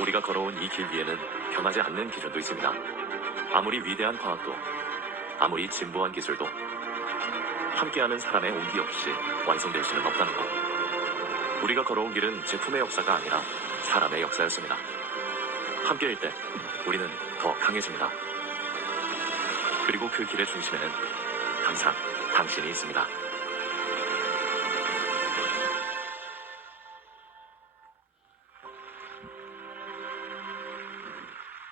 우리가 걸어온 이 길 위에는 변하지 않는 기준도 있습니다. 아무리 위대한 과학도, 아무리 진보한 기술도 함께하는 사람의 온기 없이 완성될 수는 없다는 것. 우리가 걸어온 길은 제품의 역사가 아니라 사람의 역사였습니다. 함께일 때 우리는 더 강해집니다. 그리고 그 길의 중심에는 항상 당신이 있습니다.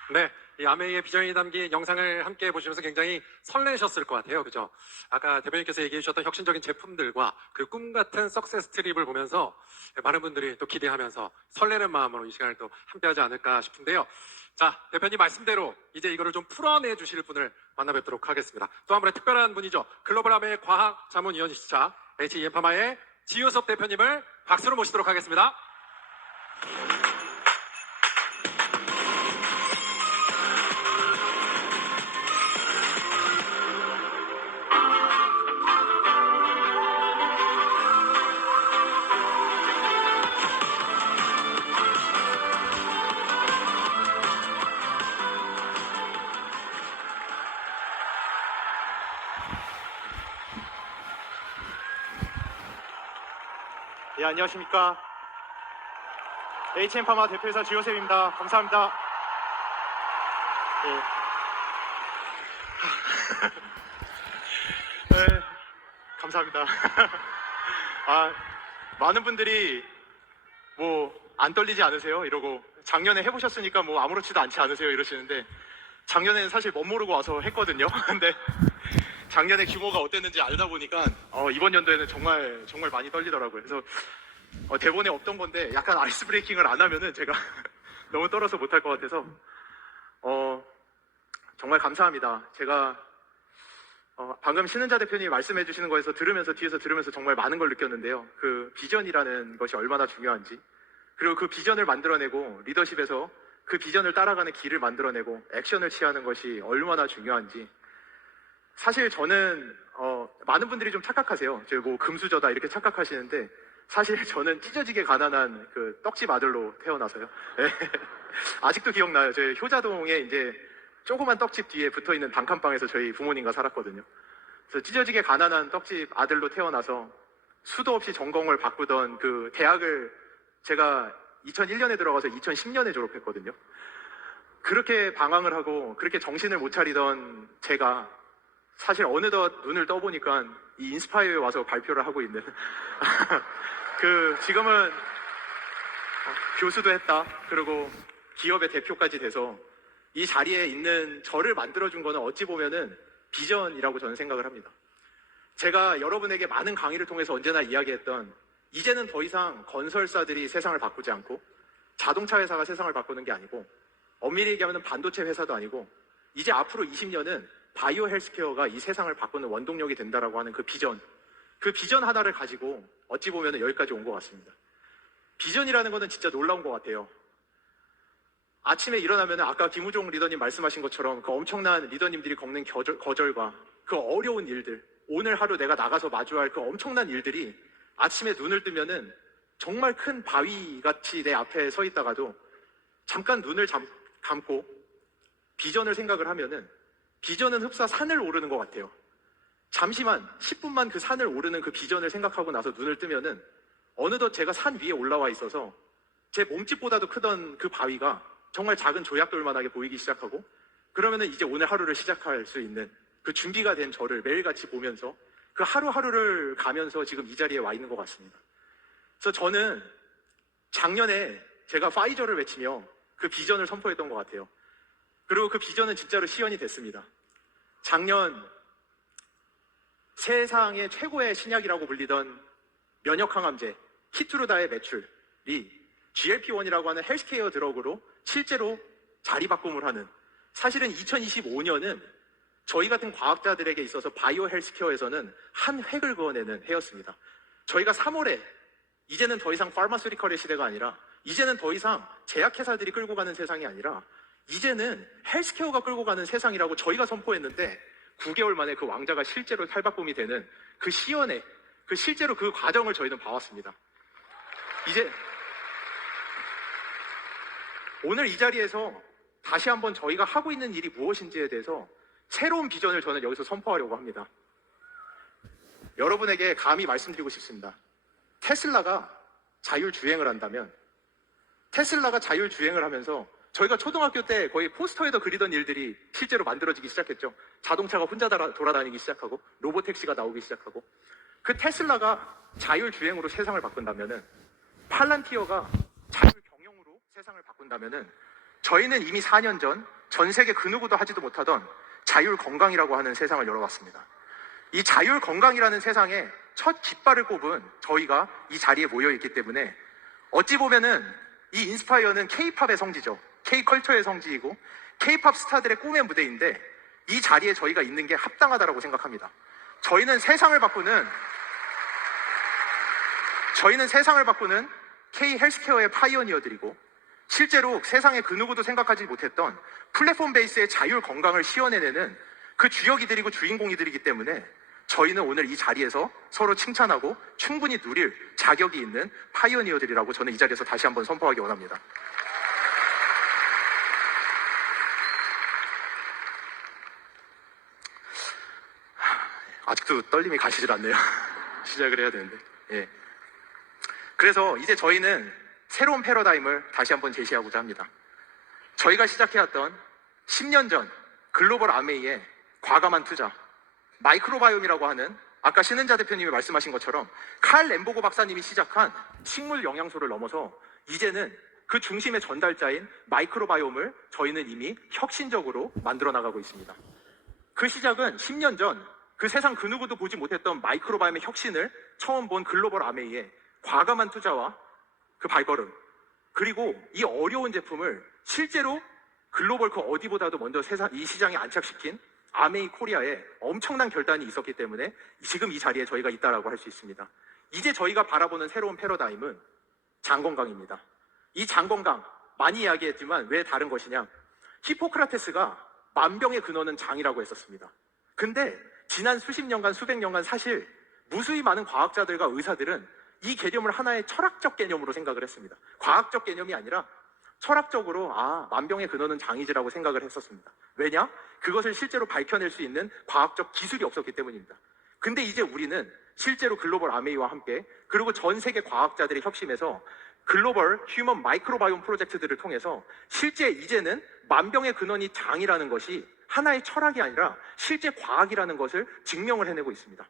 네, 이 아메이의 비전이 담긴 영상을 함께 보시면서 굉장히 설레셨을 것 같아요. 그죠? 아까 대표님께서 얘기해 주셨던 혁신적인 제품들과 그 꿈 같은 석세스 트립을 보면서 많은 분들이 또 기대하면서 설레는 마음으로 이 시간을 또 함께 하지 않을까 싶은데요. 자, 대표님 말씀대로 이제 이거를 좀 풀어내 주실 분을 만나 뵙도록 하겠습니다. 또 한 분의 특별한 분이죠. 글로벌 아메이 과학 자문위원이시자 HEM파마의 지효섭 대표님을 박수로 모시도록 하겠습니다. 예, 안녕하십니까. HM파마 대표이사 지효셉입니다. 감사합니다. 네, 감사합니다. 많은 분들이 안 떨리지 않으세요? 이러고 작년에 해보셨으니까 아무렇지도 않지 않으세요? 이러시는데 작년에는 사실 멋모르고 와서 했거든요. 근데 작년에 규모가 어땠는지 알다 보니까 이번 연도에는 정말 많이 떨리더라고요. 그래서 대본에 없던 건데 약간 아이스 브레이킹을 안 하면은 제가 너무 떨어서 못할 것 같아서 정말 감사합니다. 제가 방금 신은자 대표님이 말씀해 주시는 거에서 뒤에서 들으면서 정말 많은 걸 느꼈는데요. 그 비전이라는 것이 얼마나 중요한지, 그리고 그 비전을 만들어내고 리더십에서 그 비전을 따라가는 길을 만들어내고 액션을 취하는 것이 얼마나 중요한지. 사실 저는 많은 분들이 좀 착각하세요. 금수저다 이렇게 착각하시는데 사실 저는 찢어지게 가난한 그 떡집 아들로 태어나서요. 네. 아직도 기억나요. 저희 효자동에 이제 조그만 떡집 뒤에 붙어있는 단칸방에서 저희 부모님과 살았거든요. 그래서 찢어지게 가난한 떡집 아들로 태어나서 수도 없이 전공을 바꾸던 그 대학을 제가 2001년에 들어가서 2010년에 졸업했거든요. 그렇게 방황을 하고 그렇게 정신을 못 차리던 제가 사실 어느덧 눈을 떠보니까 이 인스파이어에 와서 발표를 하고 있는 지금은 교수도 했다, 그리고 기업의 대표까지 돼서 이 자리에 있는 저를 만들어준 거는 어찌 보면은 비전이라고 저는 생각을 합니다. 제가 여러분에게 많은 강의를 통해서 언제나 이야기했던, 이제는 더 이상 건설사들이 세상을 바꾸지 않고 자동차 회사가 세상을 바꾸는 게 아니고, 엄밀히 얘기하면 반도체 회사도 아니고, 이제 앞으로 20년은 바이오 헬스케어가 이 세상을 바꾸는 원동력이 된다라고 하는 그 비전 하나를 가지고 어찌 보면 여기까지 온 것 같습니다. 비전이라는 거는 진짜 놀라운 것 같아요. 아침에 일어나면 아까 김우종 리더님 말씀하신 것처럼 그 엄청난 리더님들이 겪는 거절과 그 어려운 일들, 오늘 하루 내가 나가서 마주할 그 엄청난 일들이 아침에 눈을 뜨면은 정말 큰 바위같이 내 앞에 서 있다가도 잠깐 눈을 감고 비전을 생각을 하면은 비전은 흡사 산을 오르는 것 같아요. 잠시만 10분만 그 산을 오르는 그 비전을 생각하고 나서 눈을 뜨면은 어느덧 제가 산 위에 올라와 있어서 제 몸집보다도 크던 그 바위가 정말 작은 조약돌만하게 보이기 시작하고, 그러면은 이제 오늘 하루를 시작할 수 있는 그 준비가 된 저를 매일같이 보면서 그 하루하루를 가면서 지금 이 자리에 와 있는 것 같습니다. 그래서 저는 작년에 제가 파이저를 외치며 그 비전을 선포했던 것 같아요. 그리고 그 비전은 진짜로 시연이 됐습니다. 작년 세상의 최고의 신약이라고 불리던 면역항암제 키투르다의 매출이 GLP-1이라고 하는 헬스케어 드러그로 실제로 자리바꿈을 하는, 사실은 2025년은 저희 같은 과학자들에게 있어서 바이오 헬스케어에서는 한 획을 그어내는 해였습니다. 저희가 3월에 이제는 더 이상 파마스리컬의 시대가 아니라, 이제는 더 이상 제약회사들이 끌고 가는 세상이 아니라 이제는 헬스케어가 끌고 가는 세상이라고 저희가 선포했는데 9개월 만에 그 왕자가 실제로 탈바꿈이 되는 그 시연의 실제로 그 과정을 저희는 봐왔습니다. 오늘 이 자리에서 다시 한번 저희가 하고 있는 일이 무엇인지에 대해서 새로운 비전을 저는 여기서 선포하려고 합니다. 여러분에게 감히 말씀드리고 싶습니다. 테슬라가 자율주행을 한다면, 테슬라가 자율주행을 하면서 저희가 초등학교 때 거의 포스터에도 그리던 일들이 실제로 만들어지기 시작했죠. 자동차가 혼자 돌아다니기 시작하고 로보택시가 나오기 시작하고, 그 테슬라가 자율주행으로 세상을 바꾼다면은, 팔란티어가 자율경영으로 세상을 바꾼다면은, 저희는 이미 4년 전 전 세계 그 누구도 하지도 못하던 자율건강이라고 하는 세상을 열어봤습니다. 이 자율건강이라는 세상에 첫 깃발을 꼽은 저희가 이 자리에 모여있기 때문에, 어찌 보면은 이 인스파이어는 K-팝의 성지죠. K-컬처의 성지이고 K-팝 스타들의 꿈의 무대인데, 이 자리에 저희가 있는 게 합당하다고 생각합니다. 저희는 세상을 바꾸는 K-헬스케어의 파이오니어들이고, 실제로 세상에 그 누구도 생각하지 못했던 플랫폼 베이스의 자율 건강을 시연해내는 그 주역이들이고 주인공이들이기 때문에, 저희는 오늘 이 자리에서 서로 칭찬하고 충분히 누릴 자격이 있는 파이오니어들이라고 저는 이 자리에서 다시 한번 선포하기 원합니다. 아직도 떨림이 가시질 않네요. 시작을 해야 되는데. 예. 그래서 이제 저희는 새로운 패러다임을 다시 한번 제시하고자 합니다. 저희가 시작해왔던 10년 전 글로벌 아메이의 과감한 투자, 마이크로바이옴이라고 하는, 아까 신은자 대표님이 말씀하신 것처럼 칼 램보고 박사님이 시작한 식물 영양소를 넘어서 이제는 그 중심의 전달자인 마이크로바이옴을 저희는 이미 혁신적으로 만들어 나가고 있습니다. 그 시작은 10년 전 그 세상 그 누구도 보지 못했던 마이크로바이옴의 혁신을 처음 본 글로벌 아메이의 과감한 투자와 그 발걸음, 그리고 이 어려운 제품을 실제로 글로벌 그 어디보다도 먼저 이 시장에 안착시킨 아메이 코리아에 엄청난 결단이 있었기 때문에 지금 이 자리에 저희가 있다라고 할 수 있습니다. 이제 저희가 바라보는 새로운 패러다임은 장건강입니다. 이 장건강, 많이 이야기했지만 왜 다른 것이냐? 히포크라테스가 만병의 근원은 장이라고 했었습니다. 근데 지난 수십 년간, 수백 년간 사실 무수히 많은 과학자들과 의사들은 이 개념을 하나의 철학적 개념으로 생각을 했습니다. 과학적 개념이 아니라 철학적으로 만병의 근원은 장이지라고 생각을 했었습니다. 왜냐? 그것을 실제로 밝혀낼 수 있는 과학적 기술이 없었기 때문입니다. 근데 이제 우리는 실제로 글로벌 아메이와 함께, 그리고 전 세계 과학자들이 협심해서 글로벌 휴먼 마이크로바이옴 프로젝트들을 통해서 실제 이제는 만병의 근원이 장이라는 것이 하나의 철학이 아니라 실제 과학이라는 것을 증명을 해내고 있습니다.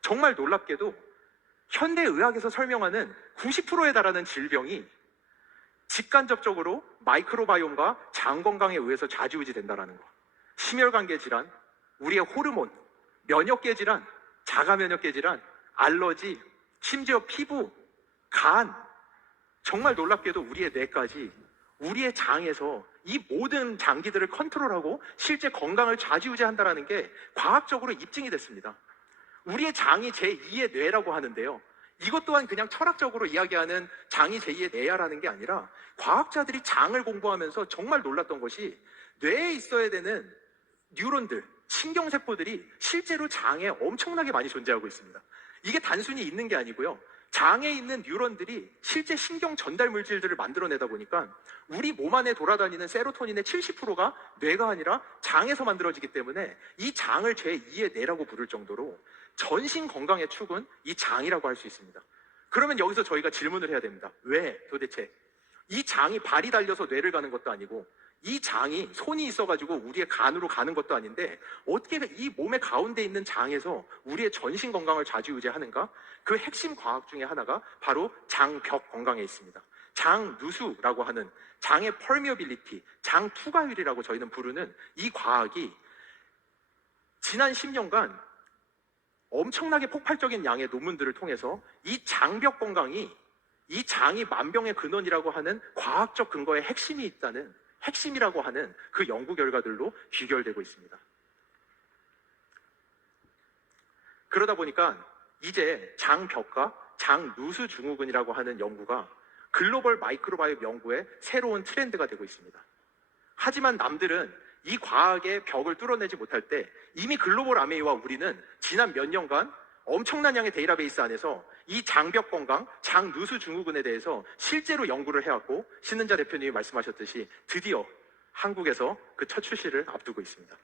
정말 놀랍게도 현대의학에서 설명하는 90%에 달하는 질병이 직간접적으로 마이크로바이옴과 장 건강에 의해서 좌지우지된다는 거. 심혈관계 질환, 우리의 호르몬, 면역계 질환, 자가면역계 질환, 알러지, 심지어 피부, 간, 정말 놀랍게도 우리의 뇌까지 우리의 장에서 이 모든 장기들을 컨트롤하고 실제 건강을 좌지우지한다는 게 과학적으로 입증이 됐습니다. 우리의 장이 제2의 뇌라고 하는데요. 이것 또한 그냥 철학적으로 이야기하는 장이 제2의 뇌야라는 게 아니라, 과학자들이 장을 공부하면서 정말 놀랐던 것이 뇌에 있어야 되는 뉴런들, 신경세포들이 실제로 장에 엄청나게 많이 존재하고 있습니다. 이게 단순히 있는 게 아니고요. 장에 있는 뉴런들이 실제 신경 전달 물질들을 만들어내다 보니까 우리 몸 안에 돌아다니는 세로토닌의 70%가 뇌가 아니라 장에서 만들어지기 때문에 이 장을 제2의 뇌라고 부를 정도로 전신 건강의 축은 이 장이라고 할 수 있습니다. 그러면 여기서 저희가 질문을 해야 됩니다. 왜 도대체 이 장이 발이 달려서 뇌를 가는 것도 아니고, 이 장이 손이 있어가지고 우리의 간으로 가는 것도 아닌데, 어떻게 이 몸의 가운데 있는 장에서 우리의 전신 건강을 좌지우지하는가? 그 핵심 과학 중에 하나가 바로 장벽 건강에 있습니다. 장누수라고 하는 장의 펄미어빌리티, 장 투과율이라고 저희는 부르는 이 과학이 지난 10년간 엄청나게 폭발적인 양의 논문들을 통해서 이 장벽 건강이, 이 장이 만병의 근원이라고 하는 과학적 근거의 핵심이 있다는, 핵심이라고 하는 그 연구 결과들로 귀결되고 있습니다. 그러다 보니까 이제 장벽과 장누수 증후군이라고 하는 연구가 글로벌 마이크로바이옴 연구의 새로운 트렌드가 되고 있습니다. 하지만 남들은 이 과학의 벽을 뚫어내지 못할 때 이미 글로벌 아메이와 우리는 지난 몇 년간 엄청난 양의 데이터베이스 안에서 이 장벽 건강, 장누수 증후군에 대해서 실제로 연구를 해왔고 신은자 대표님이 말씀하셨듯이 드디어 한국에서 그 첫 출시를 앞두고 있습니다.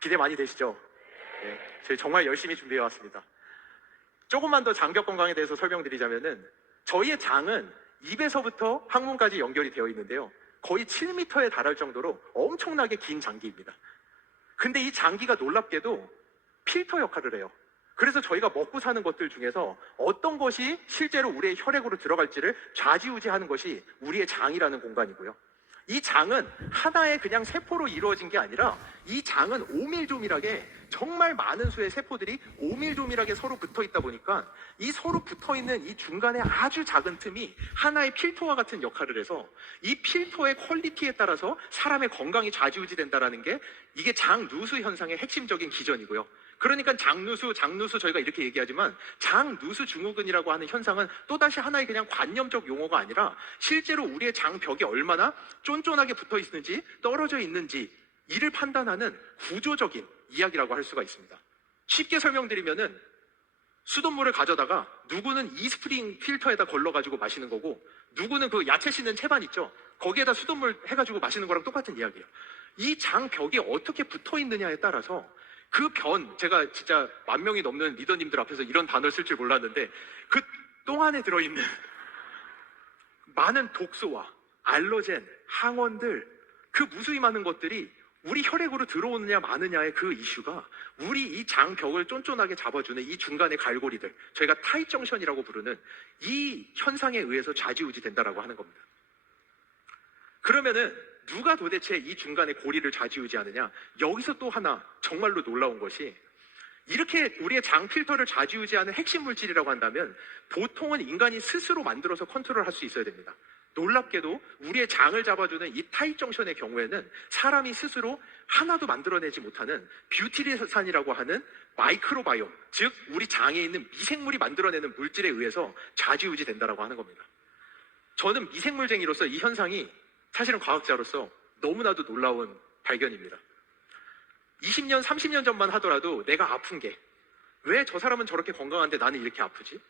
기대 많이 되시죠? 네, 저희 정말 열심히 준비해 왔습니다. 조금만 더 장벽 건강에 대해서 설명드리자면은 저희의 장은 입에서부터 항문까지 연결이 되어 있는데요. 거의 7m에 달할 정도로 엄청나게 긴 장기입니다. 근데 이 장기가 놀랍게도 필터 역할을 해요. 그래서 저희가 먹고 사는 것들 중에서 어떤 것이 실제로 우리의 혈액으로 들어갈지를 좌지우지하는 것이 우리의 장이라는 공간이고요. 이 장은 하나의 그냥 세포로 이루어진 게 아니라 이 장은 오밀조밀하게 정말 많은 수의 세포들이 오밀조밀하게 서로 붙어 있다 보니까 이 서로 붙어 있는 이 중간에 아주 작은 틈이 하나의 필터와 같은 역할을 해서 이 필터의 퀄리티에 따라서 사람의 건강이 좌지우지된다라는 게 이게 장누수 현상의 핵심적인 기전이고요. 그러니까 장누수 저희가 이렇게 얘기하지만 장누수 증후군이라고 하는 현상은 또다시 하나의 그냥 관념적 용어가 아니라 실제로 우리의 장벽이 얼마나 쫀쫀하게 붙어 있는지 떨어져 있는지 이를 판단하는 구조적인 이야기라고 할 수가 있습니다. 쉽게 설명드리면은 수돗물을 가져다가 누구는 이스프링 필터에다 걸러가지고 마시는 거고 누구는 그 야채 씻는 채반 있죠? 거기에다 수돗물 해가지고 마시는 거랑 똑같은 이야기예요. 이 장벽이 어떻게 붙어 있느냐에 따라서 그 제가 진짜 10,000명이 넘는 리더님들 앞에서 이런 단어를 쓸 줄 몰랐는데 그 똥 안에 들어있는 많은 독소와 알러젠, 항원들 그 무수히 많은 것들이 우리 혈액으로 들어오느냐 마느냐의 그 이슈가 우리 이 장벽을 쫀쫀하게 잡아주는 이 중간의 갈고리들 저희가 타잇 정션이라고 부르는 이 현상에 의해서 좌지우지 된다라고 하는 겁니다. 그러면은 누가 도대체 이 중간에 고리를 좌지우지하느냐? 여기서 또 하나 정말로 놀라운 것이 이렇게 우리의 장 필터를 좌지우지하는 핵심 물질이라고 한다면 보통은 인간이 스스로 만들어서 컨트롤할 수 있어야 됩니다. 놀랍게도 우리의 장을 잡아주는 이 타잇 정션의 경우에는 사람이 스스로 하나도 만들어내지 못하는 뷰티리산이라고 하는 마이크로바이옴, 즉 우리 장에 있는 미생물이 만들어내는 물질에 의해서 좌지우지 된다라고 하는 겁니다. 저는 미생물쟁이로서 이 현상이 사실은 과학자로서 너무나도 놀라운 발견입니다. 20년, 30년 전만 하더라도 내가 아픈 게 왜 저 사람은 저렇게 건강한데 나는 이렇게 아프지?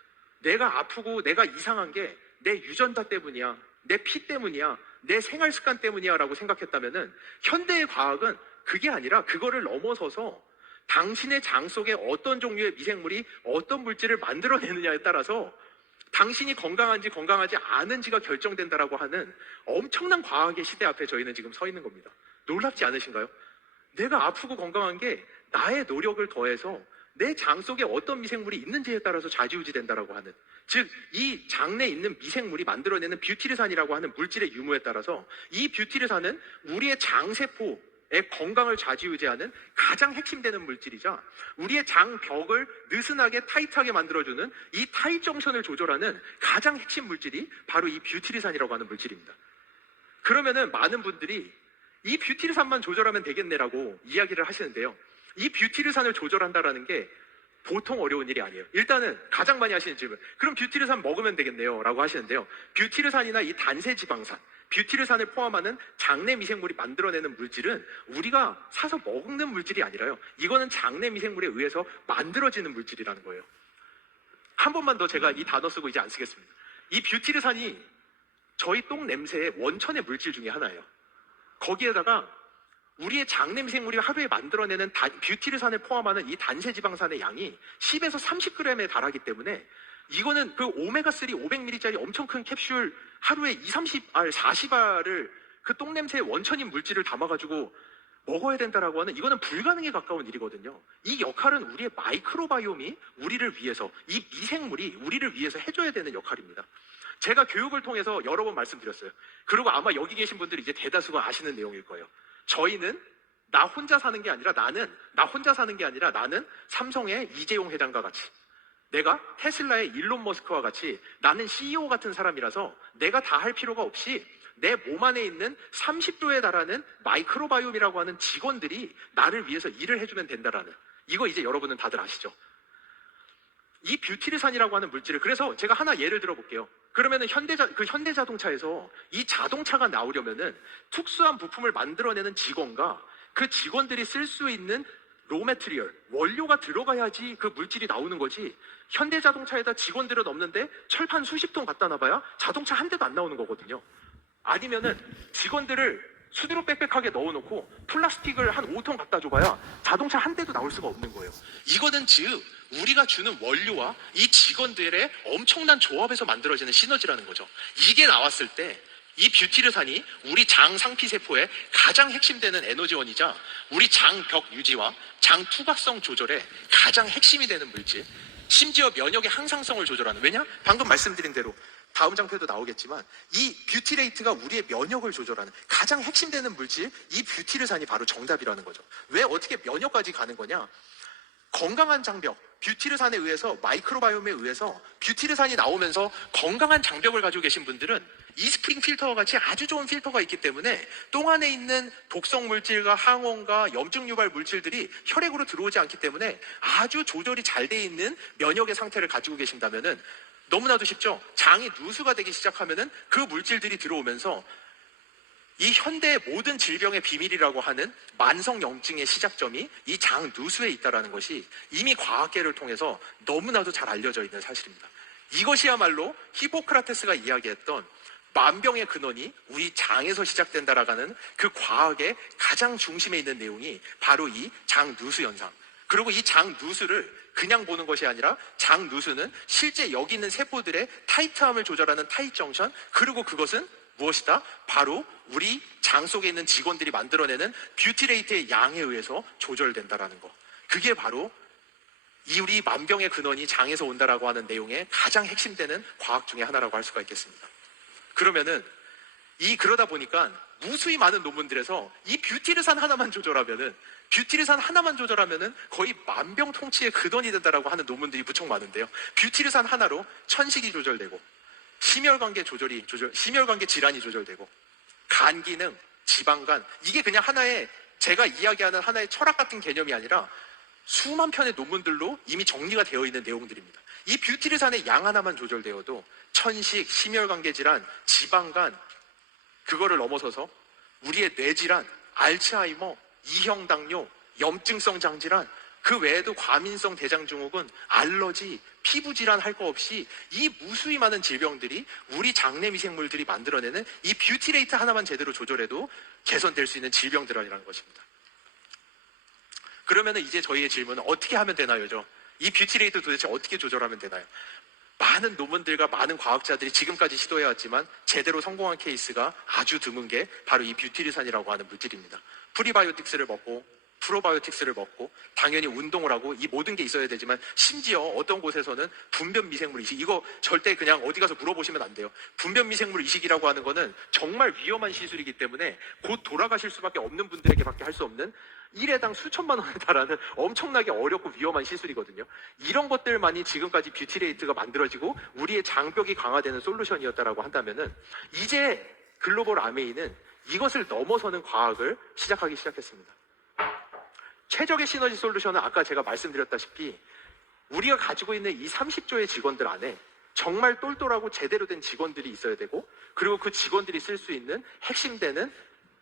내가 아프고 내가 이상한 게 내 유전자 때문이야, 내 피 때문이야, 내 생활 습관 때문이야 라고 생각했다면은 현대의 과학은 그게 아니라 그거를 넘어서서 당신의 장 속에 어떤 종류의 미생물이 어떤 물질을 만들어내느냐에 따라서 당신이 건강한지 건강하지 않은지가 결정된다라고 하는 엄청난 과학의 시대 앞에 저희는 지금 서 있는 겁니다. 놀랍지 않으신가요? 내가 아프고 건강한 게 나의 노력을 더해서 내 장 속에 어떤 미생물이 있는지에 따라서 좌지우지 된다라고 하는, 즉 이 장 내에 있는 미생물이 만들어내는 뷰티르산이라고 하는 물질의 유무에 따라서 이 뷰티르산은 우리의 장세포의 건강을 좌지우지하는 가장 핵심되는 물질이자 우리의 장벽을 느슨하게 타이트하게 만들어주는 이 타잇 정션을 조절하는 가장 핵심 물질이 바로 이 뷰티르산이라고 하는 물질입니다. 그러면은 많은 분들이 이 뷰티르산만 조절하면 되겠네라고 이야기를 하시는데요. 이 뷰티르산을 조절한다라는 게 보통 어려운 일이 아니에요. 일단은 가장 많이 하시는 질문, 그럼 뷰티르산 먹으면 되겠네요 라고 하시는데요. 뷰티르산이나 이 단세지방산, 뷰티르산을 포함하는 장내 미생물이 만들어내는 물질은 우리가 사서 먹는 물질이 아니라요, 이거는 장내 미생물에 의해서 만들어지는 물질이라는 거예요. 한 번만 더 제가 이 단어 쓰고 이제 안 쓰겠습니다. 이 뷰티르산이 저희 똥 냄새의 원천의 물질 중에 하나예요. 거기에다가 우리의 장내 미생물이 하루에 만들어내는 뷰티르산을 포함하알은 이 단세지방산의 양이 10에서 30g에 달하기 때문에 이거는 그 오메가3 500ml짜리 엄청 큰 캡슐 하루에 40알을 그 똥냄새의 원천인 물질을 담아가지고 먹어야 된다라고 하는, 이거는 불가능에 가까운 일이거든요. 이 역할은 우리의 마이크로바이옴이 우리를 위해서, 이 미생물이 우리를 위해서 해줘야 되는 역할입니다. 제가 교육을 통해서 여러 번 말씀드렸어요. 그리고 아마 여기 계신 분들이 이제 대다수가 아시는 내용일 거예요. 저희는 나 혼자 사는 게 아니라 나는 삼성의 이재용 회장과 같이, 내가 테슬라의 일론 머스크와 같이 나는 CEO 같은 사람이라서 내가 다 할 필요가 없이 내 몸 안에 있는 30조에 달하는 마이크로바이옴이라고 하는 직원들이 나를 위해서 일을 해주면 된다라는, 이거 이제 여러분은 다들 아시죠? 이 뷰티르산이라고 하는 물질을, 그래서 제가 하나 예를 들어볼게요. 그러면은 현대자동차에서 이 자동차가 나오려면은 특수한 부품을 만들어내는 직원과 그 직원들이 쓸 수 있는 로 매트리얼, 원료가 들어가야지 그 물질이 나오는 거지. 현대자동차에다 직원들은 없는데 철판 수십 톤 갖다 놔봐야 자동차 한 대도 안 나오는 거거든요. 아니면은 직원들을 수두룩 빽빽하게 넣어놓고 플라스틱을 한 5톤 갖다 줘봐야 자동차 한 대도 나올 수가 없는 거예요. 이거는 즉 우리가 주는 원료와 이 직원들의 엄청난 조합에서 만들어지는 시너지라는 거죠. 이게 나왔을 때 이 뷰티르산이 우리 장 상피세포의 가장 핵심되는 에너지원이자 우리 장벽 유지와 장 투과성 조절에 가장 핵심이 되는 물질, 심지어 면역의 항상성을 조절하는, 왜냐? 방금 말씀드린 대로 다음 장표도 나오겠지만 이 뷰티레이트가 우리의 면역을 조절하는 가장 핵심되는 물질, 이 뷰티르산이 바로 정답이라는 거죠. 왜 어떻게 면역까지 가는 거냐? 건강한 장벽, 뷰티르산에 의해서, 마이크로바이옴에 의해서 뷰티르산이 나오면서 건강한 장벽을 가지고 계신 분들은 이스프링 필터와 같이 아주 좋은 필터가 있기 때문에 똥 안에 있는 독성 물질과 항원과 염증 유발 물질들이 혈액으로 들어오지 않기 때문에 아주 조절이 잘 돼 있는 면역의 상태를 가지고 계신다면은, 너무나도 쉽죠? 장이 누수가 되기 시작하면은 그 물질들이 들어오면서 이 현대의 모든 질병의 비밀이라고 하는 만성염증의 시작점이 이 장 누수에 있다는 것이 이미 과학계를 통해서 너무나도 잘 알려져 있는 사실입니다. 이것이야말로 히포크라테스가 이야기했던 만병의 근원이 우리 장에서 시작된다라는 그 과학의 가장 중심에 있는 내용이 바로 이 장 누수 현상. 그리고 이 장 누수를 그냥 보는 것이 아니라 장 누수는 실제 여기 있는 세포들의 타이트함을 조절하는 타이트 정션, 그리고 그것은 무엇이다? 바로 우리 장 속에 있는 직원들이 만들어내는 뷰티레이트의 양에 의해서 조절된다라는 거. 그게 바로 이 우리 만병의 근원이 장에서 온다라고 하는 내용의 가장 핵심되는 과학 중에 하나라고 할 수가 있겠습니다. 그러면은 그러다 보니까 무수히 많은 논문들에서 이 뷰티르산 하나만 조절하면은 거의 만병통치의 근원이 된다라고 하는 논문들이 무척 많은데요. 뷰티르산 하나로 천식이 조절되고, 심혈관계 질환이 조절되고, 간 기능, 지방간, 이게 그냥 하나의, 제가 이야기하는 하나의 철학 같은 개념이 아니라 수만 편의 논문들로 이미 정리가 되어 있는 내용들입니다. 이 뷰티르산의 양 하나만 조절되어도 천식, 심혈관계 질환, 지방간, 그거를 넘어서서 우리의 뇌질환, 알츠하이머, 이형 당뇨, 염증성 장질환, 그 외에도 과민성 대장증후군, 알러지, 피부질환 할 거 없이 이 무수히 많은 질병들이 우리 장내 미생물들이 만들어내는 이 뷰티레이트 하나만 제대로 조절해도 개선될 수 있는 질병들이라는 것입니다. 그러면 이제 저희의 질문은 어떻게 하면 되나요?죠. 이 뷰티레이트 도대체 어떻게 조절하면 되나요? 많은 논문들과 많은 과학자들이 지금까지 시도해왔지만 제대로 성공한 케이스가 아주 드문 게 바로 이 뷰티르산이라고 하는 물질입니다. 프리바이오틱스를 먹고 프로바이오틱스를 먹고 당연히 운동을 하고 이 모든 게 있어야 되지만, 심지어 어떤 곳에서는 분변 미생물 이식, 이거 절대 그냥 어디 가서 물어보시면 안 돼요. 분변 미생물 이식이라고 하는 거는 정말 위험한 시술이기 때문에 곧 돌아가실 수밖에 없는 분들에게밖에 할 수 없는 1회당 수천만 원에 달하는 엄청나게 어렵고 위험한 시술이거든요. 이런 것들만이 지금까지 뷰티레이트가 만들어지고 우리의 장벽이 강화되는 솔루션이었다라고 한다면은, 이제 글로벌 아메이는 이것을 넘어서는 과학을 시작하기 시작했습니다. 최적의 시너지 솔루션은 아까 제가 말씀드렸다시피 우리가 가지고 있는 이 30조의 직원들 안에 정말 똘똘하고 제대로 된 직원들이 있어야 되고, 그리고 그 직원들이 쓸 수 있는 핵심되는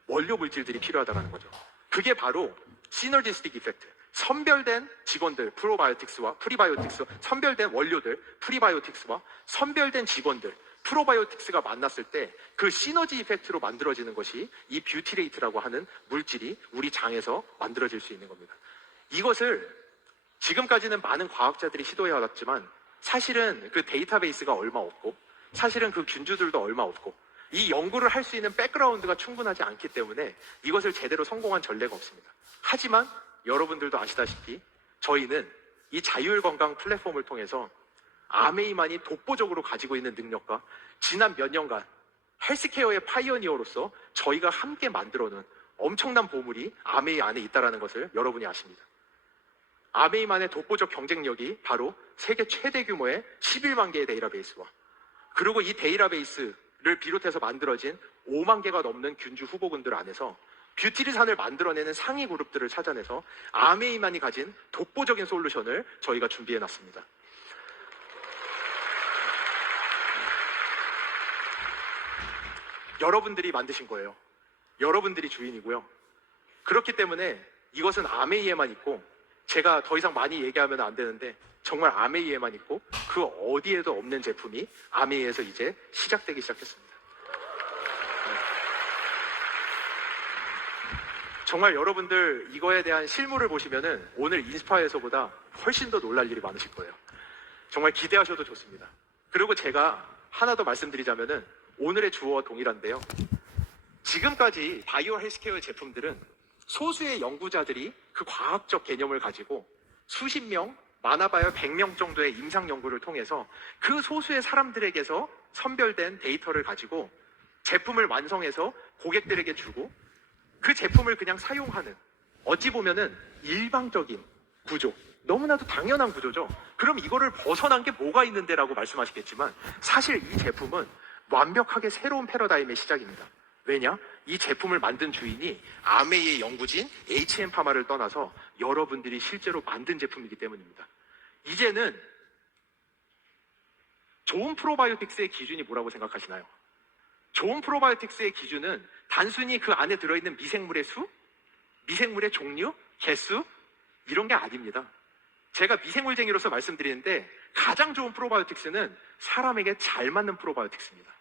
원료 물질들이 필요하다는 거죠. 그게 바로 시너지스틱 이펙트, 선별된 직원들, 프로바이오틱스와 프리바이오틱스, 선별된 원료들, 프리바이오틱스와 선별된 직원들, 프로바이오틱스가 만났을 때 그 시너지 이펙트로 만들어지는 것이 이 뷰티레이트라고 하는 물질이 우리 장에서 만들어질 수 있는 겁니다. 이것을 지금까지는 많은 과학자들이 시도해왔지만 사실은 그 데이터베이스가 얼마 없고, 사실은 그 균주들도 얼마 없고, 이 연구를 할 수 있는 백그라운드가 충분하지 않기 때문에 이것을 제대로 성공한 전례가 없습니다. 하지만 여러분들도 아시다시피 저희는 이 자율건강 플랫폼을 통해서 아메이만이 독보적으로 가지고 있는 능력과 지난 몇 년간 헬스케어의 파이오니어로서 저희가 함께 만들어놓은 엄청난 보물이 아메이 안에 있다는 것을 여러분이 아십니다. 아메이만의 독보적 경쟁력이 바로 세계 최대 규모의 11만 개의 데이터베이스와, 그리고 이 데이터베이스를 비롯해서 만들어진 5만 개가 넘는 균주 후보군들 안에서 뷰티리산을 만들어내는 상위 그룹들을 찾아내서 아메이만이 가진 독보적인 솔루션을 저희가 준비해놨습니다. 여러분들이 만드신 거예요. 여러분들이 주인이고요. 그렇기 때문에 이것은 아메이에만 있고, 제가 더 이상 많이 얘기하면 안 되는데 정말 아메이에만 있고 그 어디에도 없는 제품이 아메이에서 이제 시작되기 시작했습니다. 정말 여러분들 이거에 대한 실물을 보시면은 오늘 인스파이어서보다 훨씬 더 놀랄 일이 많으실 거예요. 정말 기대하셔도 좋습니다. 그리고 제가 하나 더 말씀드리자면은 오늘의 주어와 동일한데요. 지금까지 바이오 헬스케어 제품들은 소수의 연구자들이 그 과학적 개념을 가지고 수십 명, 많아봐야 100명 정도의 임상 연구를 통해서 그 소수의 사람들에게서 선별된 데이터를 가지고 제품을 완성해서 고객들에게 주고 그 제품을 그냥 사용하는, 어찌 보면은 일방적인 구조, 너무나도 당연한 구조죠. 그럼 이거를 벗어난 게 뭐가 있는데라고 말씀하시겠지만 사실 이 제품은 완벽하게 새로운 패러다임의 시작입니다. 왜냐? 이 제품을 만든 주인이 아메이의 연구진 HM파마를 떠나서 여러분들이 실제로 만든 제품이기 때문입니다. 이제는 좋은 프로바이오틱스의 기준이 뭐라고 생각하시나요? 좋은 프로바이오틱스의 기준은 단순히 그 안에 들어있는 미생물의 수, 미생물의 종류, 개수 이런 게 아닙니다. 제가 미생물쟁이로서 말씀드리는데 가장 좋은 프로바이오틱스는 사람에게 잘 맞는 프로바이오틱스입니다.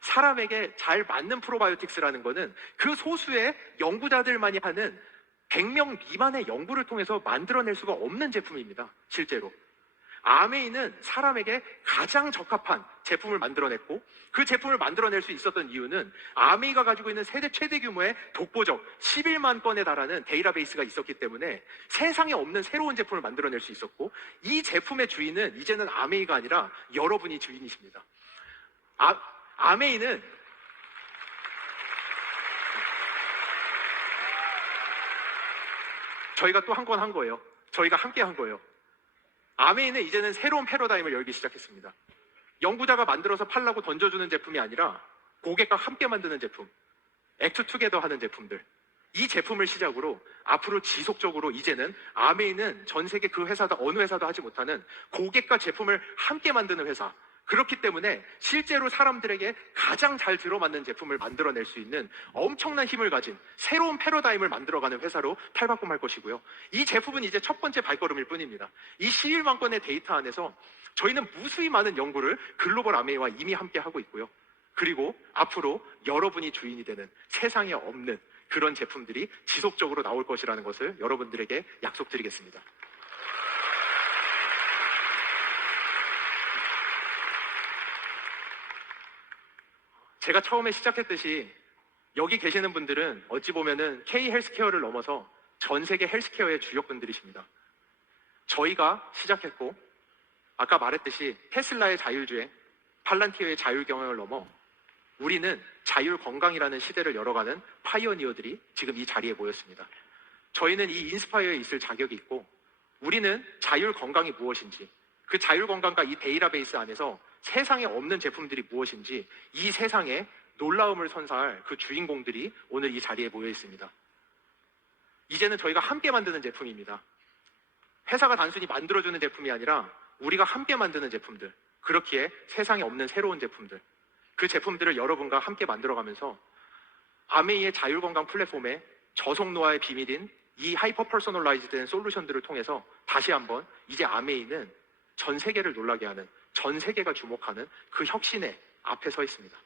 사람에게 잘 맞는 프로바이오틱스라는 거는 그 소수의 연구자들만이 하는 100명 미만의 연구를 통해서 만들어낼 수가 없는 제품입니다. 실제로. 아메이는 사람에게 가장 적합한 제품을 만들어냈고 그 제품을 만들어낼 수 있었던 이유는 아메이가 가지고 있는 세계 최대 규모의 독보적 11만 건에 달하는 데이터베이스가 있었기 때문에 세상에 없는 새로운 제품을 만들어낼 수 있었고 이 제품의 주인은 이제는 아메이가 아니라 여러분이 주인이십니다. 아메이는 저희가 또 한 건 한 거예요. 저희가 함께 한 거예요. 아메이는 이제는 새로운 패러다임을 열기 시작했습니다. 연구자가 만들어서 팔라고 던져주는 제품이 아니라 고객과 함께 만드는 제품, 액트 투게더 하는 제품들. 이 제품을 시작으로 앞으로 지속적으로 이제는 아메이는 전 세계 그 회사도 어느 회사도 하지 못하는 고객과 제품을 함께 만드는 회사. 그렇기 때문에 실제로 사람들에게 가장 잘 들어맞는 제품을 만들어낼 수 있는 엄청난 힘을 가진 새로운 패러다임을 만들어가는 회사로 탈바꿈할 것이고요. 이 제품은 이제 첫 번째 발걸음일 뿐입니다. 이 11만 건의 데이터 안에서 저희는 무수히 많은 연구를 글로벌 아메이와 이미 함께 하고 있고요. 그리고 앞으로 여러분이 주인이 되는 세상에 없는 그런 제품들이 지속적으로 나올 것이라는 것을 여러분들에게 약속드리겠습니다. 제가 처음에 시작했듯이 여기 계시는 분들은 어찌 보면은 K 헬스케어를 넘어서 전 세계 헬스케어의 주역분들이십니다. 저희가 시작했고 아까 말했듯이 테슬라의 자율주행, 팔란티어의 자율경영을 넘어 우리는 자율건강이라는 시대를 열어가는 파이어니어들이 지금 이 자리에 모였습니다. 저희는 이 인스파이어에 있을 자격이 있고 우리는 자율건강이 무엇인지 그 자율건강과 이 데이터베이스 안에서 세상에 없는 제품들이 무엇인지 이 세상에 놀라움을 선사할 그 주인공들이 오늘 이 자리에 모여 있습니다. 이제는 저희가 함께 만드는 제품입니다. 회사가 단순히 만들어주는 제품이 아니라 우리가 함께 만드는 제품들, 그렇기에 세상에 없는 새로운 제품들, 그 제품들을 여러분과 함께 만들어가면서 아메이의 자율건강 플랫폼에 저속노화의 비밀인 이 하이퍼 퍼소널라이즈된 솔루션들을 통해서 다시 한번 이제 아메이는 전 세계를 놀라게 하는, 전 세계가 주목하는 그 혁신의 앞에 서 있습니다.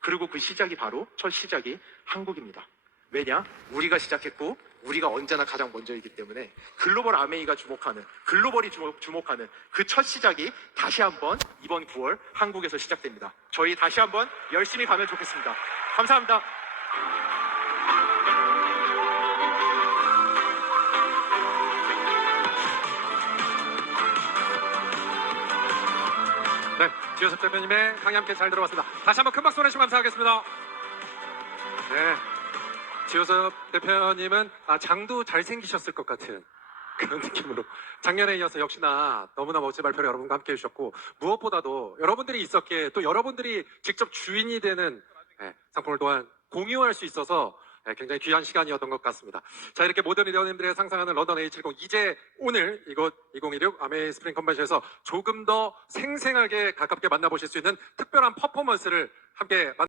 그리고 그 시작이 바로 첫 시작이 한국입니다. 왜냐? 우리가 시작했고 우리가 언제나 가장 먼저이기 때문에 글로벌 아메이가 주목하는, 글로벌이 주목하는 그 첫 시작이 다시 한번 이번 9월 한국에서 시작됩니다. 저희 다시 한번 열심히 가면 좋겠습니다. 감사합니다. 네, 지효섭 대표님의 강의 함께 잘 들어봤습니다. 다시 한번 큰 박수 보내주시면 감사하겠습니다. 네, 지효섭 대표님은 장도 잘생기셨을 것 같은 그런 느낌으로 작년에 이어서 역시나 너무나 멋진 발표를 여러분과 함께 해주셨고 무엇보다도 여러분들이 있었기에 또 여러분들이 직접 주인이 되는 상품을 또한 공유할 수 있어서 굉장히 귀한 시간이었던 것 같습니다. 자, 이렇게 모든 리더님들의 상상하는 런던 A70 이제 오늘 이곳 2016 아메이 스프링 컨벤션에서 조금 더 생생하게 가깝게 만나보실 수 있는 특별한 퍼포먼스를 함께 만나